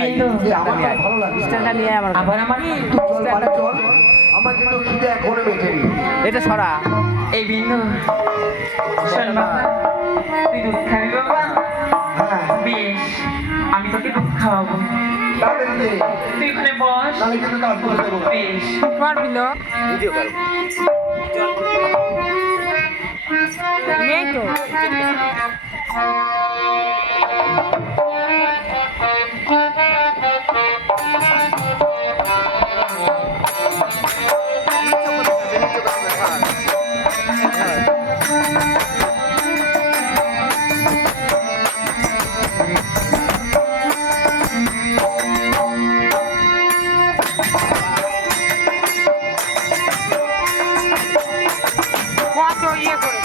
বিন্দু আমার ভালো লাগে স্ট্যান্ডটা নিয়ে আমার আবার আমার চল আমার কিন্তু খিদে এখনো মেটেনি। এটা ছড়া এই বিন্দু শোন বাবা, তুই দুধ খাবি বাবা? হ্যাঁ বেশ, আমি তোকে দুধ খাওয়াবো। তাড়াতাড়ি দে, তুই এখানে বস। নাহলে কিন্তু কাজ করে দেবো না। বেশ। পারবি না ভিডিও করো। নেই তো কত ইয়ে করে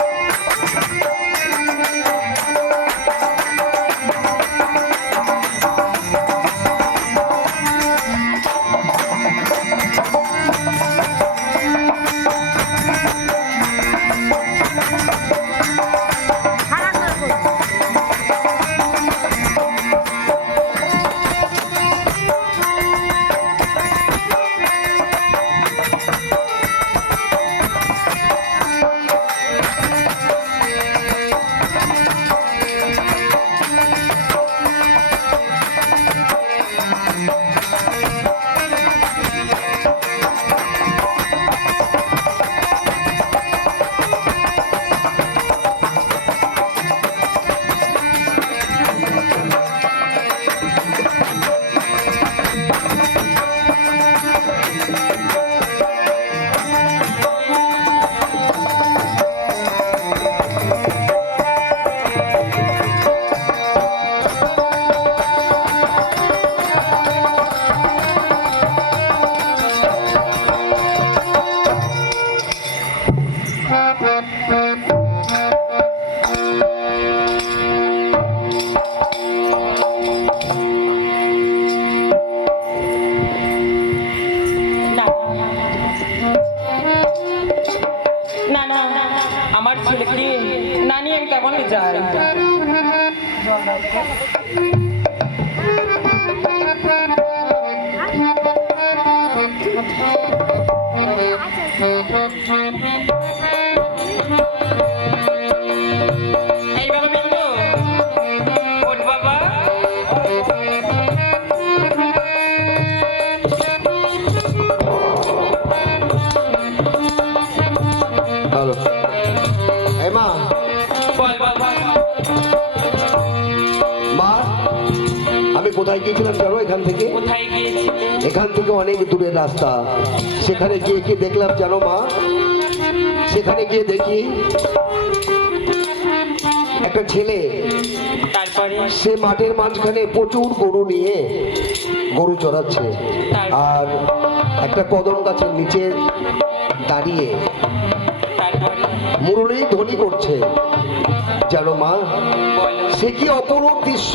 না না, আমার ছেলেকে না নিয়ে আমি কেমন যাই? এই বাবা বিন্দু, ওঠ বাবা। হ্যালো এই মা, বল বাবা। মা আমি কোথায় গিয়েছিলাম জানো? এখান থেকে কোথায় গিয়েছিলে? এখান থেকে অনেক দূরের রাস্তা। সেখানে গিয়ে কি দেখলাম জানো মা? সেখানে গিয়ে দেখি একটা ছেলে, তারপরে সে মাঠের মাঝখানে প্রচুর গরু নিয়ে গরু চড়াচ্ছে, আর একটা কদম গাছের নিচে দাঁড়িয়ে তারপরে মুরলি ধ্বনি করছে জানো মা? বলো। সে কি অপরূপ দৃশ্য!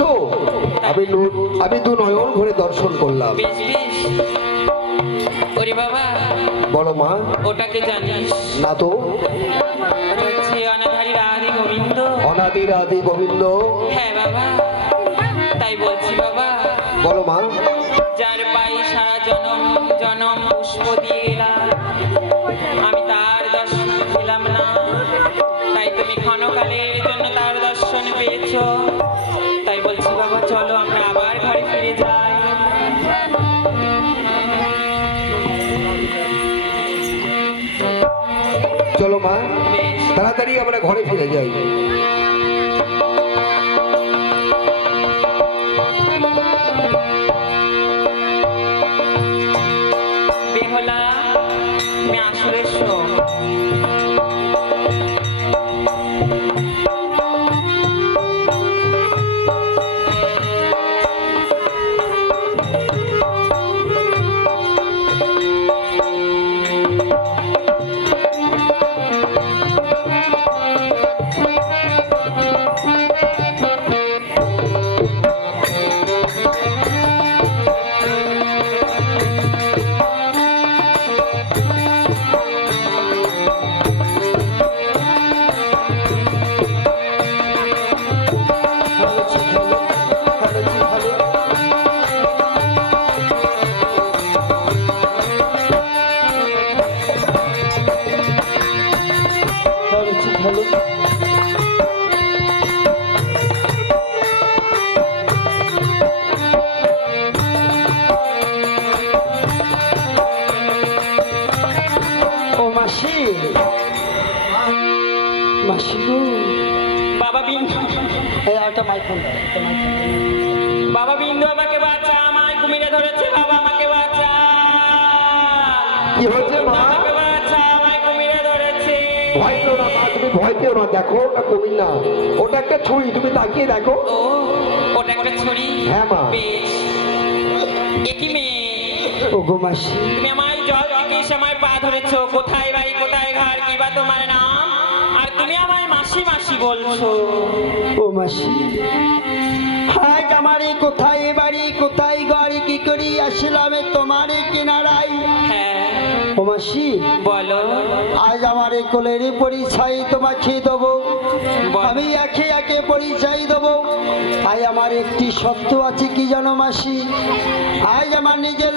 আমি দু নয়ন ঘরে দর্শন করলাম। বেশ বেশ। ওরে বাবা, বলো মা। ওটাকে জানিস? না তো। হচ্ছে অনাধারী রাধে গোবিন্দ। অনাদির আদি গোবিন্দ। হ্যাঁ বাবা, তাই বলছি বাবা। বলো মা। যার পায়ে সারা জনম জনম পুষ্প দিয়ে গেলাম, আমি তার দর্শন পেলাম না। তাই তুমি ক্ষণকালের জন্য তার দর্শন পেয়েছ। তাই বলছি বাবা, চলো আমরা আবার ঘরে ফিরে যাই। চলো মা, বেশ। তাড়াতাড়ি আমরা ঘরে ফিরে যাই। বেহলা, তুমি আসলে শো। একটা মাইক ফোন দাও, একটা মাইক ফোন দাও। বাবা বিন্দু আমাকে বাঁচা, আমায় কুমিরে ধরেছে, বাবা আমাকে বাঁচা। কি হয়েছে মা? আমাকে বাঁচা, আমায় কুমিরে ধরেছে। ভয় পেও না মা, তুমি ভয় পেও না। দেখো ওটা কুমির না, ওটা একটা ছুরি। তুমি তাকিয়ে দেখো। ও ওটা একটা ছুরি? হ্যাঁ মা। বেশ। একই মেয়ে, ওগো মাসি, তুমি আমায় জল থেকে এসে আমায় পা ধরেছো। কোথায় বাড়ি, কোথায় ঘর, কি বা তোমার নাম? আর তুমি আমায় মাসি মাসি বলছো। ও মাসি, আজ আমার এই কোথায় বাড়ি, কোথায় ঘর, কি করি আসলাম তোমার এই কিনারায়? হ্যাঁ ও মাসি, বলো। আজ আমার এই কোলের পরিচয় তোমাকে দেবো। বল। আমি একে একে পরিচয় দেবো। তাই আমার একটি সত্য আছে, কি জানো মাসি? আজ আমার নিজের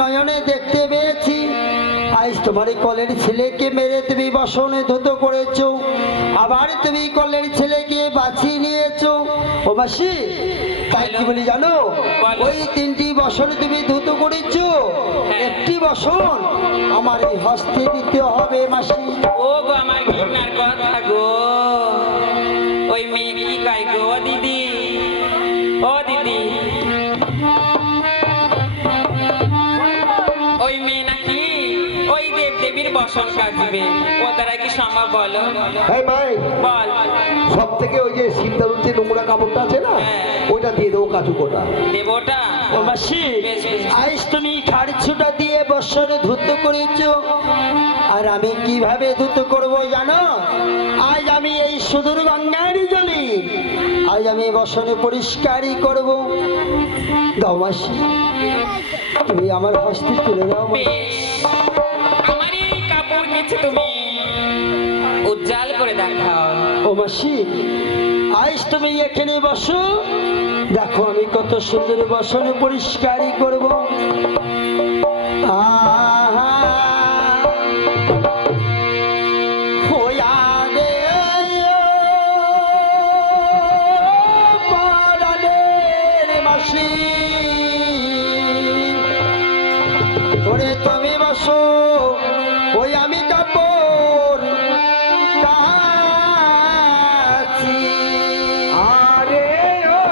নয়নে দেখতে পেয়েছি, আজ তোমার এই কলের ছেলেকে মেরে তুমি বসনে ধুত করেছো, আবার তুমি কলের ছেলেকে বাঁচিয়ে নিয়েছো। ও মাসি, তাই কি বলি জানো? বলো। ওই 3টি বসন তুমি ধুত করেছো, হ্যাঁ। একটি বসন আমার এই হস্তে দিতে হবে মাসি। ও গো আমার ঘৃণার কথা গো, ওই মেয়ে কি গায় গো দিদি? ও দিদি, ওই মেয়ে নাকি ওই দেব দেবীর বসন কাজবে, ও দ্বারা কি সম্ভব বলো? হ্যাঁ মাই, বল। সব থেকে ওই যে সিলদারুর যে নোংরা কাপড়টা আছে না, হ্যাঁ। ওইটা দিয়ে দেবো কাচু কোটা। দেবটা? ও মাসি, বেশ, বেশ। আজ তুমি খাড়ছুটা দিয়ে বসনে ধুত করেছো, আর আমি কিভাবে ধুত করব জানো? আজ আমি এই সুদূর গঙ্গার জলে আজ আমি বসনে পরিষ্কারই করব। দাও মাসি, তুমি আমার হস্তে তুলে দাও মাসি। বেশ, আমার এই কাপড় কিছু তুমি উজ্জ্বল করে দেখাও। ও মাসি, আজ তুমি এখানে বসো, দেখো আমি কত সুন্দর বসনে পরিষ্কারই করব। আহা, হইয়া রে পরাণের মাসি, ওরে তুমি বসো, ওই আমি কাপড় কাছি। আরে ও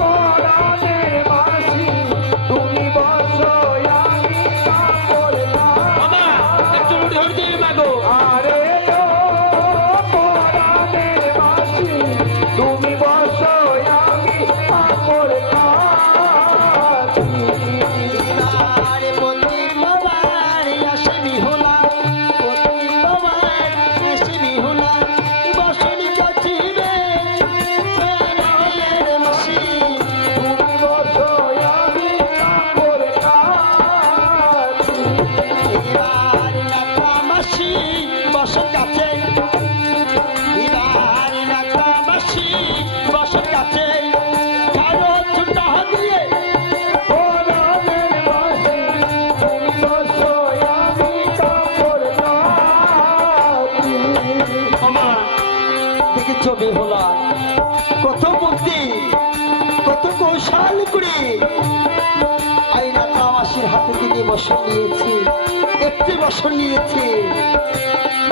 পরাণের মাসি, তুমি বসো, আমি কাপড় কাচি। আরে ও পরাণের মাসি, তুমি বসো, আমি কাপড় কাচি। আরে পতি বাবার আসে বিহুলা, পতি বাবার আসে বিহুলা, বসন কাচিবে পরাণের মাসি। তুমি বসো, আমি কাপড় কাচি। এবার নাতা মাসি বসন কাছে, এবার নাতা মাসি বসন কাছে, কারো ছুটা দিয়ে পরাণের মাসি, তুমি বসো, আমি কাপড় কাচি। আমার দেখেছো বেহুলা, কত বুদ্ধি, কত কৌশল করে এই নাতা মাসির হাতে থেকে বসন নিয়েছি, একটি বসন নিয়েছি।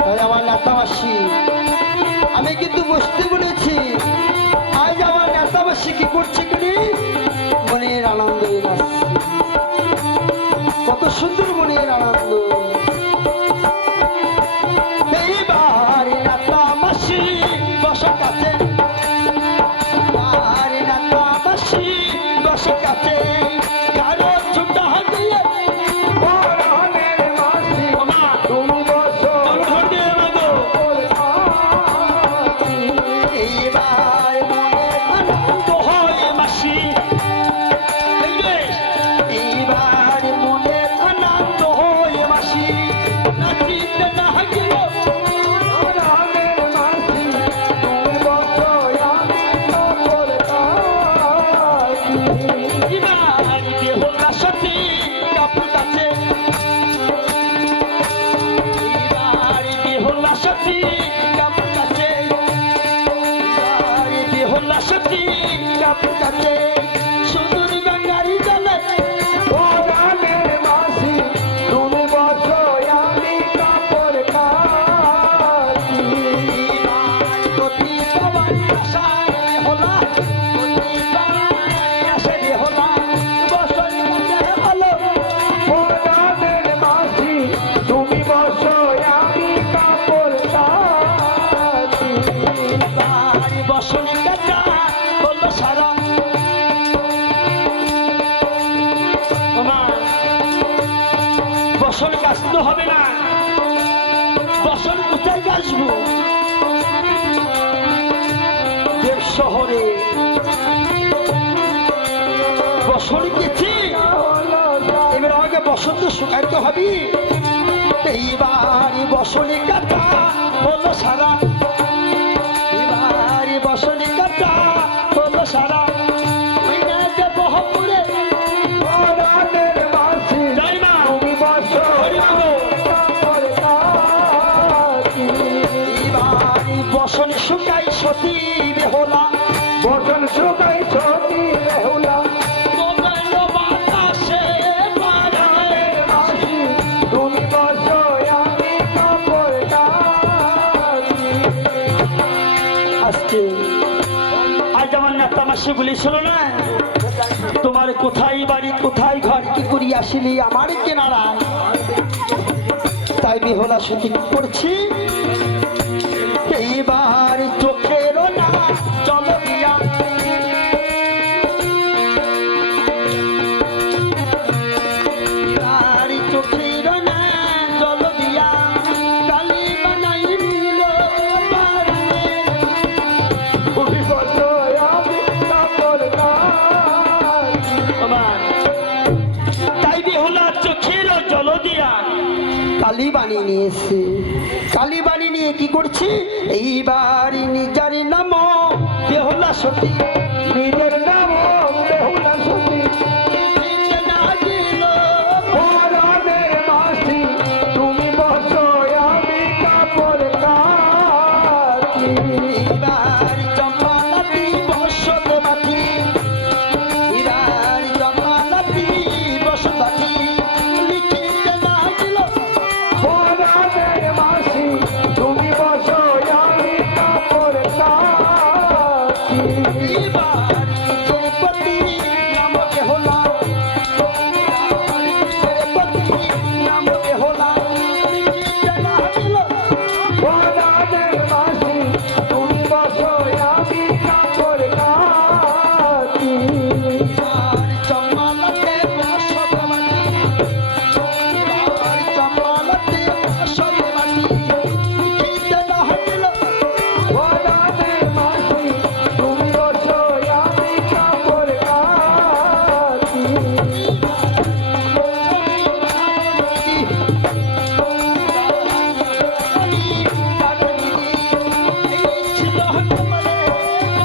তাই আমার নাতা মাসি, আমি কিন্তু বুঝতে বলেছি, আজ আমার নাতা মাসি কি করছে কিনি মনের আনন্দ নাচছে, কত সুন্দর মনের আনন্দ। এইবার নাতা মাসি বসন কাছে, আর নাতা মাসি বসন কাছে, কারো ছুটা দিয়ে পরাণের মাসি, তুমি বসো, এইবার মনে আনন্দ হয় মাসি, এইবার মনে আনন্দ হয় মাসি, নাচিতে না গেল পরাণের মাসি, তুমি বসো, আমি কাপড় কাচি। এবার বেহুলা সতী কাপড় কাছে, এবার বেহুলা সতী কাপড় কাছে, এবার বেহুলা সতী কাপড় কাছে, সুদূর গঙ্গারি জলে পরাণের মাসি, তুমি বসো, আমি কাপড় কাচি। এবার প্রতি সবার আশায় হল বসন গাছতে হবে না, বসন কোথায় গাছবো? দেব শহরে বসন গেছি, এবার আমাকে বসন্ত শুকাইতে হবে। এইবার বসনে কাটা হলো সারা, এবার বসনে কাটা হলো সারা। ওই না যে বহপুরে যাই না, এইবার বসন শুকাই সতী বেহুলা, বসন শুকাই সতী বেহুলা, মোবাইল বাতাসে বাড়ায় আসি তুমি বসো আমি কাপড় কাচি। আজকে আজ আমার নেতা মাসি বলেছিল না, তোমার কোথায় বাড়ি কোথায় ঘর কি করি আসিলি আমার কেনারায়। তাই বেহুলা সতী করছি, এইবার চোখের না জল দিয়া, এবার চোখের না জল দিয়া কালি বানাই নিল বাড়ায়। তুমি বসো আমি কাপড় কাচি। আমার তাই বেহুলা চোখের জল দিয়া কালি বানিয়ে নিয়েছে। কালি বানিয়ে নিয়ে কি করছি, এইবার নিজের নাম বেহুলা সতী, নিজের নাম বেহুলা সতী, দিতে না গেল পরাণের মাসি তুমি বসো আমি কাপড় কাচি। এইবার জমালাতি বসত বাটি, এবার জমালাতি বসত বাটি লিখিতে না গেল পরাণের মাসি তুমি বসো আমি কাপড় কাচি। এবার নিজের পতি নাম বেহুলা, নিজের পতি নাম বেহুলা লিখিতে না গেল পরাণের মাসি তুমি বসো আমি কাপড় কাচি। আর জমালতে বসত বাটি, আর জমালতে বসত বাটি লিখিতে না গেল পরাণের মাসি তুমি বসো আমি কাপড় কাচি।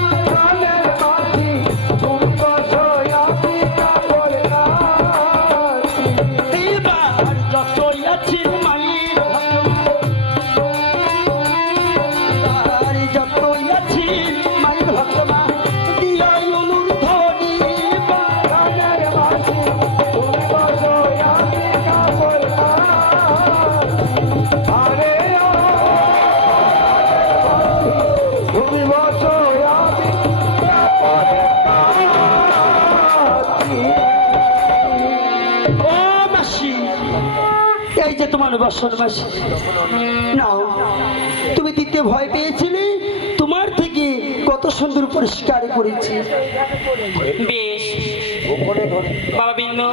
পরাণের মাসি তুমি বসো আমি কাপড় কাচি। এবার যতই আছি মায়ের আর যতই আছি মায়ের ভক্তমা দিয়া অনুর ধনী পরাণের মাসি তুমি বসো আমি কাপড় কাচি। আরে ও তুমি বসো আমি কাপড় কাচি। ও মাসি, এই যে তোমার বসন মাসি, নাও তুমি দিতে ভয় পেয়েছিলে, তোমার থেকে কত সুন্দর পরিষ্কার করেছি। বেশ বাবা বিন্দু,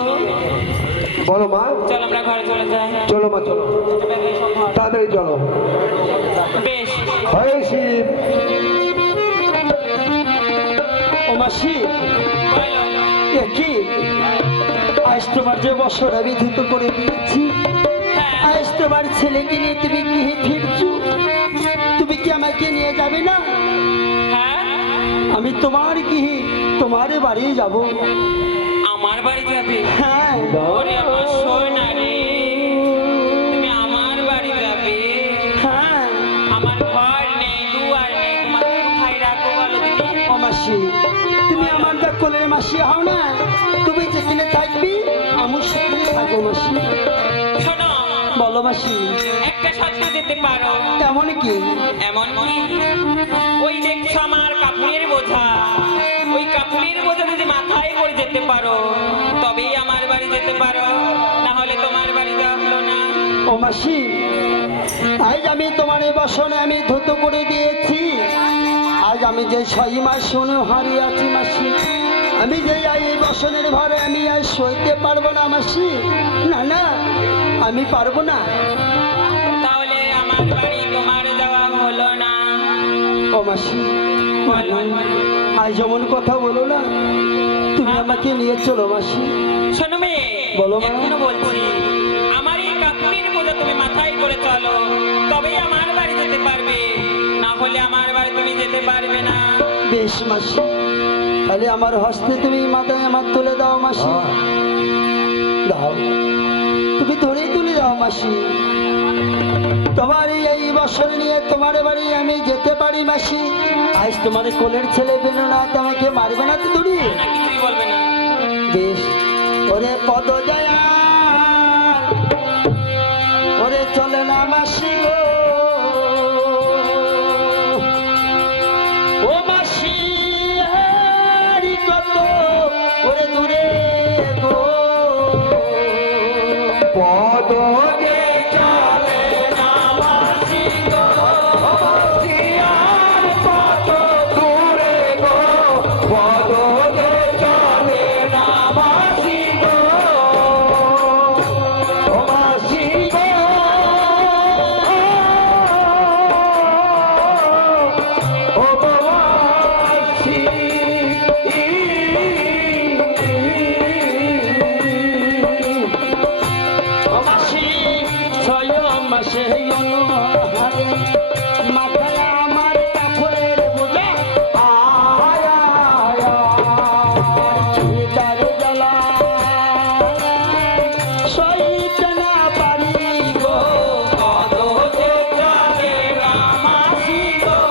বলো মা, চল আমরা ঘরে চলে যাই। চলো মা চলো, তাড়াতাড়ি চলো। বেশ হরে শিব। ও মাসি, বলো। এ কি আজ তোমার যে বছর আমি ধুতো করে দিয়েছি, আজ তোমার ছেলেকে নিয়ে তুমি গৃহে ফিরছো, তুমি কি আমাকে নিয়ে যাবে না? হ্যাঁ, আমি তোমার গৃহে তোমার বাড়ি যাব। আমার বাড়ি যাবে? হ্যাঁ ওরে আমার সোনা রে, তুমি আমার বাড়ি যাবে? হ্যাঁ আমার ঘর নেই, দুয়ার নেই, তোমাকে কোথায় রাখবো বলো দিদি? ও মাসি, তুমি আমার যা কোলের মাসি হও না, তুমি যেখানে থাকবি আমার সেখানে থাকো মাসি। শোনো, বলো মাসি, একটা সত্য যেতে পারো। তেমন কি? এমন কি, ওই দেখছো আমার কাপড়ের বোঝা, ওই কাপড়ের বোঝা যদি মাথায় করে যেতে পারো তবেই আমার বাড়ি যেতে পারো, না হলে তোমার বাড়ি যাওয়া হলো না। ও মাসি, আজ আমি তোমার এই বসনে আমি ধুতো করে দিয়েছি। আজ আমি যে 6 মাস শুনে হারিয়ে আছি মাসি, আমি যে এই বসনের ঘরে আমি আজ সইতে পারবো না মাসি। না না, আমি পারবো না। তাহলে আমার বাড়ি তোমার যাওয়া হলো না। ও মাসি, আজ যেমন কথা বলো না, তুমি আমাকে নিয়ে চলো মাসি। শোনো মেয়ে, বলো মা। এখনো বলছি, আমার এই কাকুরির বোঝা তুমি মাথায় করে চলো, তবেই আমার বাড়ি যেতে পারবে, না হলে আমার বাড়ি তুমি যেতে পারবে না। বেশ মাসি, তাহলে আমার হস্তে তুমি মাথায় আমার তুলে দাও মাসি। দাও, তুমি ধরেই তুলে দাও মাসি। তোমার এই বছর নিয়ে তোমার বাড়ি আমি যেতে পারি মাসি। আজ তোমার কোলের ছেলে বেরো না, তোমাকে মারবে না তো ধরি? না, কিছুই বলবে না। বেশ, ওরে পদ যায়, ওরে চলে না মাসি গো, ও মাসি হারি কত ওরে দূরে গো, পদ যে চলে না মাসি গো, মাসি আর কত দূরে গো, পদ যে চলে না মাসি গো, ও মাসি গো, ও মাসি। মাসি ছয় মাসে অনুহারে মাথায় আমার কাপড়ের বোঝা, আয় আয় চিতার জ্বালা সইতে না পারি গো, পদ যে চলে না মাসি গো,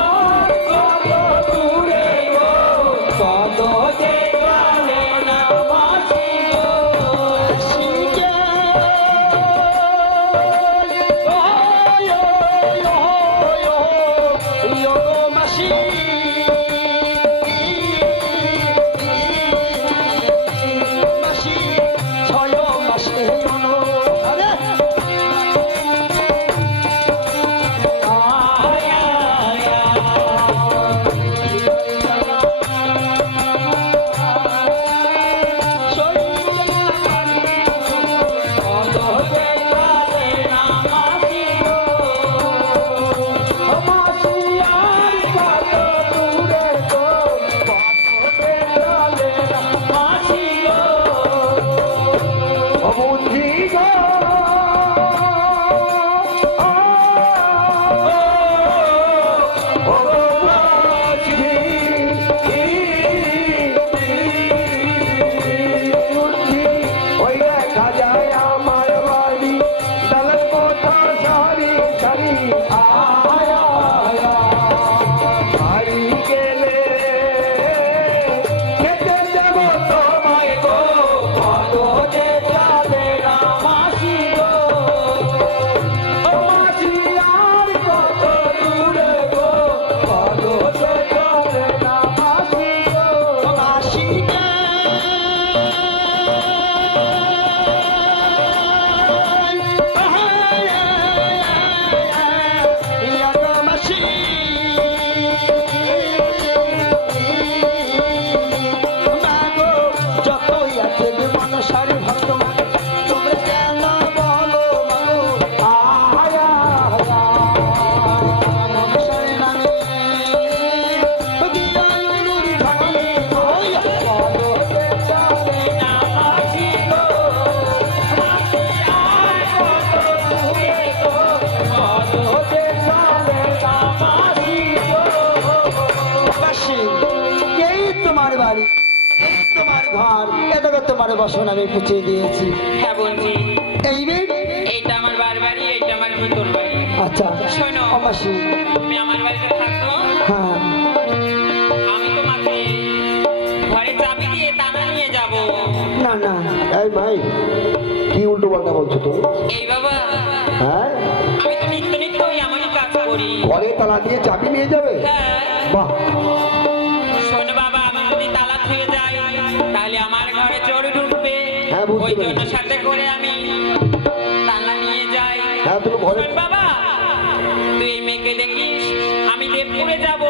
আর কত দূরে গো, পদ যে চলে না মাসি গো। তোমার বসন আমি পুছিয়ে দিয়েছি। হ্যাঁ বলছি, এইটা আমার বার বাড়ি, এইটা আমার ভিতর বাড়ি। আচ্ছা শোনো মাসি, তুমি আমার বাড়িতে থাকো, হ্যাঁ আমি তোমাকে ঘরে চাবি দিয়ে তালা নিয়ে যাব। না না, এই ভাই, কি উল্টো পাল্টা বলছো তুমি? এই বাবা, হ্যাঁ, আমি তো নিত্য নিত্য এমনই কাজ করি। ঘরে তালা দিয়ে চাবি নিয়ে যাবে? হ্যাঁ। বাহ, শোনো বাবা, আমি যদি তালা ছুঁয়ে যাই তাহলে আমার ঘরে চোর ঢুকবে, হ্যাঁ, বুঝতে ওই জন্য পেরেছি। সাথে করে আমি তালা নিয়ে যাই। হ্যাঁ, তুমি ঘরে শোন বাবা, তুই এই মেয়েকে দেখিস, আমি দেবপুরে যাব,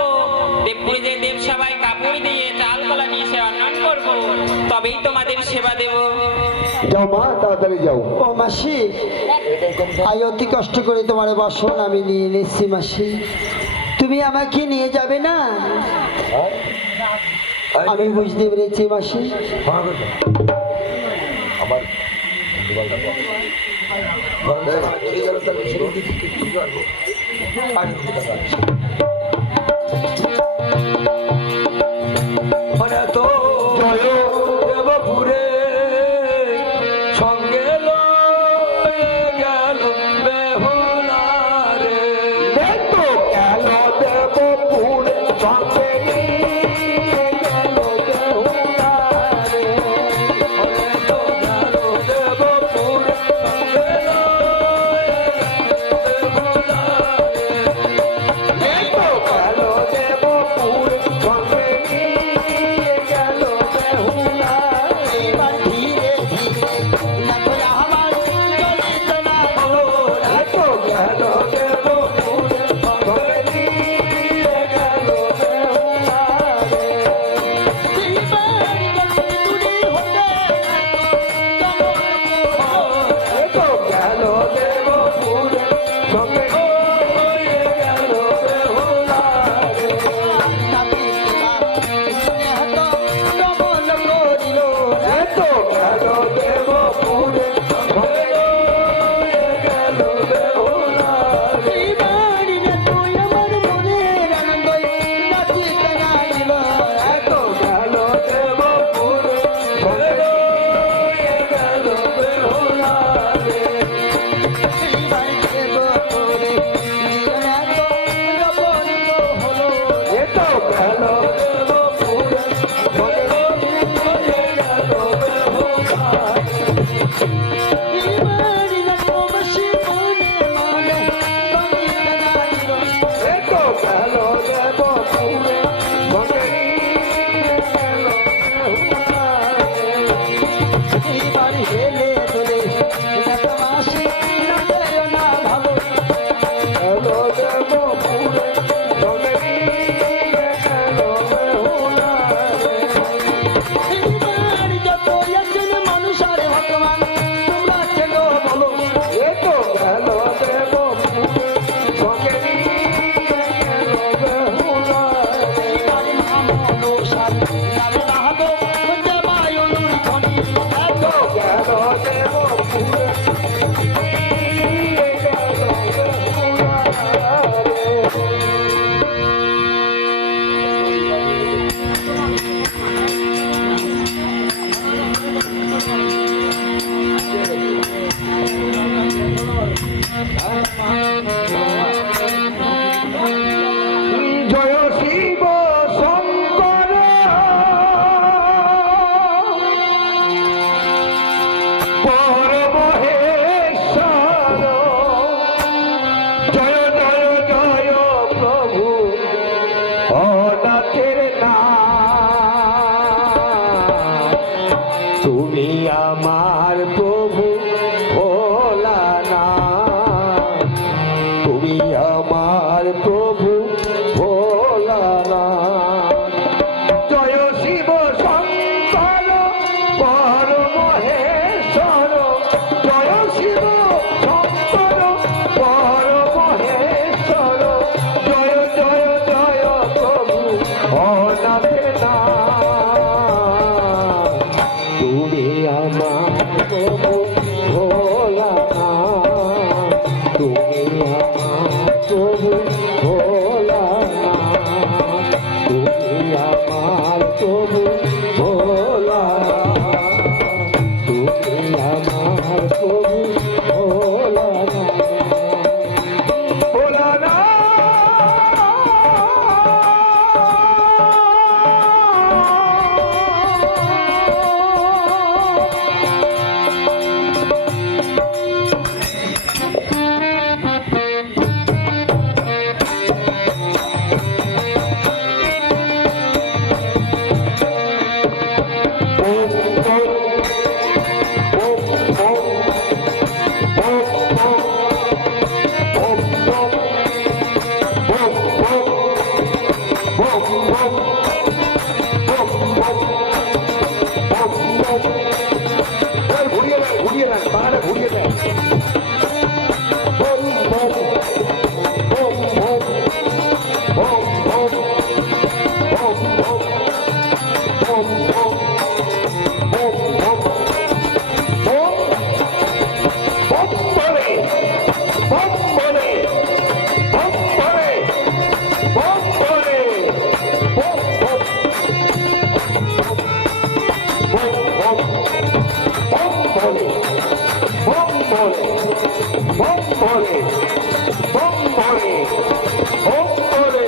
দেবপুরে যে দেব সবাই কাপড় দিয়ে চাল কলা নিয়ে সে অন্নন করবো, তবেই তোমাদের সেবা দেব। যাও মা, তাড়াতাড়ি যাও। ও মাসি, আই অতি কষ্ট করে তোমার বাসন আমি নিয়ে নিচ্ছি মাসি, তুমি আমাকে নিয়ে যাবে না? আমি বুঝতে পেরেছি মাসি। আমার মানে তো দেবপুরে সঙ্গে লয়ে গেল বেহুলা রে। দেখো গেল দেবপুরে সঙ্গে নিয়ে গেল বেহুলা রে। ওরে তো গেল দেবপুরে সঙ্গে লয়ে গেল বেহুলা রে। দেখো গেল দেবপুরে সঙ্গে নিয়ে গেল বেহুলা রে। এবার ধীরে ধীরে দেখো আমার চলিত না হলো। দেখো গেল দেবপুরে সঙ্গে নিয়ে গেল বেহুলা রে। দেখো গেল দেবপুরে সঙ্গে নিয়ে গেল বেহুলা রে। দেখো গেল দেবপুরে সঙ্গে নিয়ে গেল বেহুলা রে। দেখো গেল দেবপুরে সঙ্গে নিয়ে গেল বেহুলা রে। দেখো গেল দেবপুরে সঙ্গে নিয়ে গেল বেহুলা রে। দেখো গেল দেবপুরে সঙ্গে নিয়ে গেল বেহুলা রে। গেল দেবপুরে সঙ্গে নিয়ে গেল বেহুলা রে। দেখো গেল দেবপুরে সঙ্গে নিয়ে গেল বেহুলা রে। দেখো গেল দেবপুরে নিয়ে গেল বেহুলা রে। জয় শিব শঙ্কর পরমহেশ্বর, জয় জয় জয় প্রভু অনাথের নাম। তুমি আমার প্রভু ভোলানাথ, তুমি আমার প্রভু ভোলানাথ। জয় শিব শঙ্কর পরমহেশ্বর, জয় শিব শঙ্কর পরমহেশ্বর, জয় জয় জয় প্রভু অনাথের নাম। তুমি আমার প্রভু ভোলে বম ভোলে ওম ভোলে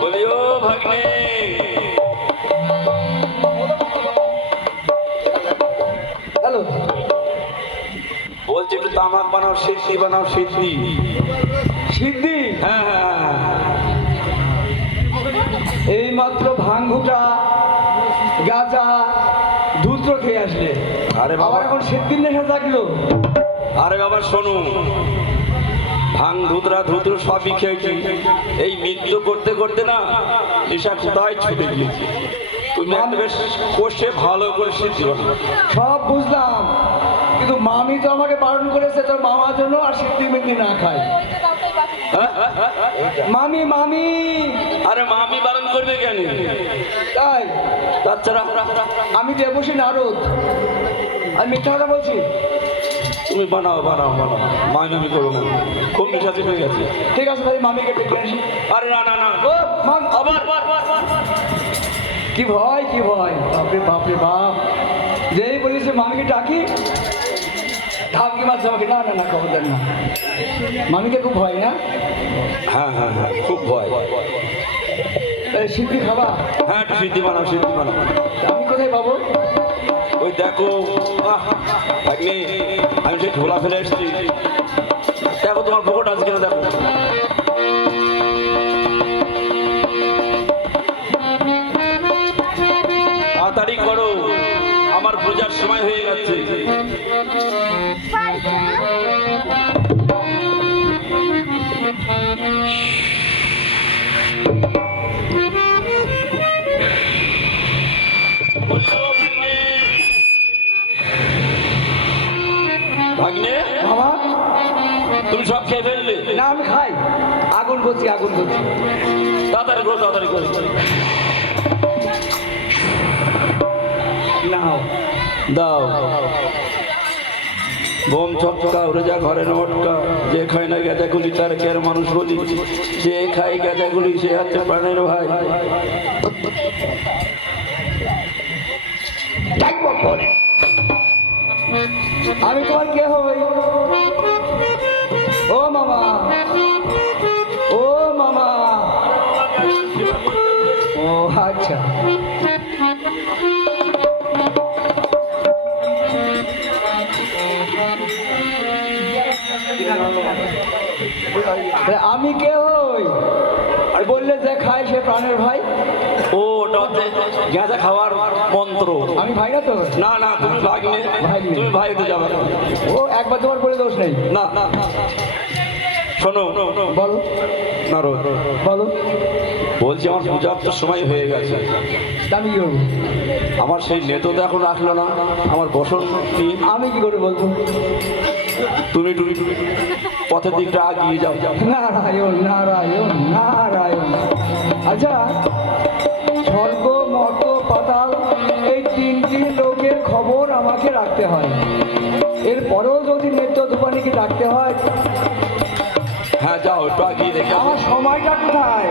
বলিও ভাগ্নে হ্যালো, বলছি একটু তামাক বানাও সিদ্ধি বানাও সিদ্ধি সিদ্ধি হ্যাঁ হ্যাঁ এই মাত্র ভাঙ্গুটা গাঁজা ধূত্র খেয়ে আসলে, আরে বাবা। আবার এখন সিদ্ধির নেশা থাকলো। আরে বাবা শোনো, ভাং ধুতরা ধুতরো সবই খেয়েছি, এই মৃত্যু করতে করতে না নেশা কোথায় ছুটে গিয়েছে। তুমি একটা বেশ কষে ভালো করে সিদ্ধি বানাও। সব বুঝলাম, কিন্তু মামি তো আমাকে বারণ করেছে তোর মামার জন্য আর সিদ্ধি মিদ্ধি না খায়। হ্যাঁ? মামি মামি আরে মামি বারণ করবে কেন? তাই তাছাড়া আমি দেবশী নারদ, আমি মিথ্যা কথা বলছি? তুমি বানাও বানাও বানাও, মামি করো না, খুব নেশা চেপে গেছে। ঠিক আছে তাই মামিকে ডেকে আসি। আরে না না না, ও মাম, আবার কি ভয় কি ভয়, বাপরে বাপরে বাপ, যেই বলিস মামিকে ডাকি ধামকি মারছে আমাকে, না না না খবরদার না, মামিকে খুব ভয় না? হ্যাঁ হ্যাঁ হ্যাঁ, খুব ভয়। তাহলে সিদ্ধি খাবা? হ্যাঁ একটু সিদ্ধি বানাও সিদ্ধি বানাও। আমি কোথায় পাবো? ওই দেখো ভাগ্নে, আমি সেই ঝোলা ফেলে এসেছি, দেখো তোমার পকেট আছে কিনা দেখো। তাড়াতাড়ি করো, আমার পূজার সময় হয়ে গেছে। ভাগ্নে বাবা তুমি সব খেয়ে ফেললে? না আমি খাই, আগুন করছি আগুন করছি। তাড়াতাড়ি করো তাড়াতাড়ি করো। নাও দাও বোম ছক্কা উড়ে যা ঘরে নটকা, যে খায় না গেঁজাগুলি তার কে আর মানুষ বলি, যে খায় গেঁজাগুলি সে হচ্ছে প্রাণের ভাই। আমি তোমার কে হই? ও মামা, ও মামা, ও আচ্ছা। আমি কে হই? আর বললে যে খায় সে প্রাণের ভাই। ও ওটা হচ্ছে গেঁজা খাওয়ার মন্ত্র। আমি ভাই না তো? না না তুমি ভাগ্নে, ভাগ্নে। তুমি ভাই হতে যাবে না। ও একবার তোমার বলে দোষ নেই। না না শোনো বলো নারদ, বলো, বলছি আমার পূজার তো সময় হয়ে গেছে, আমি কি করবো? আমার সেই নেতো তো এখন রাখলো না, আমার বসন্তী। আমি কি করে বলবো? তুমি তুমি তুমি পথের দিকটা আগিয়ে যাও। নারায়ণ নারায়ণ নারায়ণ। আচ্ছা, স্বর্গ মর্ত পাতাল এই তিনটি লোকের খবর আমার আমাকে রাখতে হয়, এরপরেও যদি নিত্য ধূপানিকে ডাকতে হয়, হ্যাঁ যাও একটু আগিয়ে দেখে আসো। আমার সময়টা কোথায়?